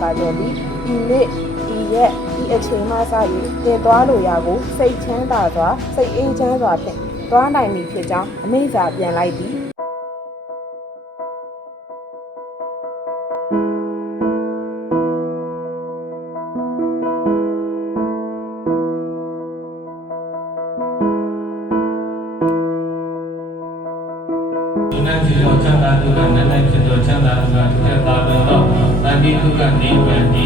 ကကြောပြီးဒီနေ့ဒီရက်ဒီအချိန်မှစ၍တင်သွားလိုရာကိုစိတ်ချမ်းသာစွာစိတ်အေးချမ်းစွာဖြင့်သွားနိုင်ပြီဖြစ်ကြောင်းအမိန့်စာပြန်လိုက်သည်ဒီနေ့ဒီတော့ချမ်းသာသူကလည်းလည်းဖြစ် တန်တိသူကနေဝံ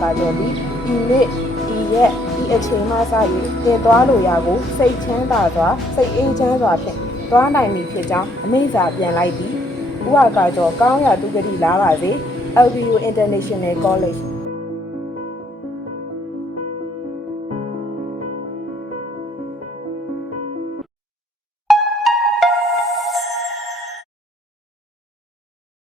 ကကြောပြီးဒီနေ့ဒီရက်ဒီအချိန်မှစ၍တင်သွားလိုရာကိုစိတ်ချမ်းသာစွာစိတ်အေးချမ်းစွာဖြင့်သွားနိုင်ပြီဖြစ်ကြောင်းအမိန့်စာပြန်လိုက်သည်ဥပကာကျော်ကောင်းရာသူဂတိလားပါစေ LBU International College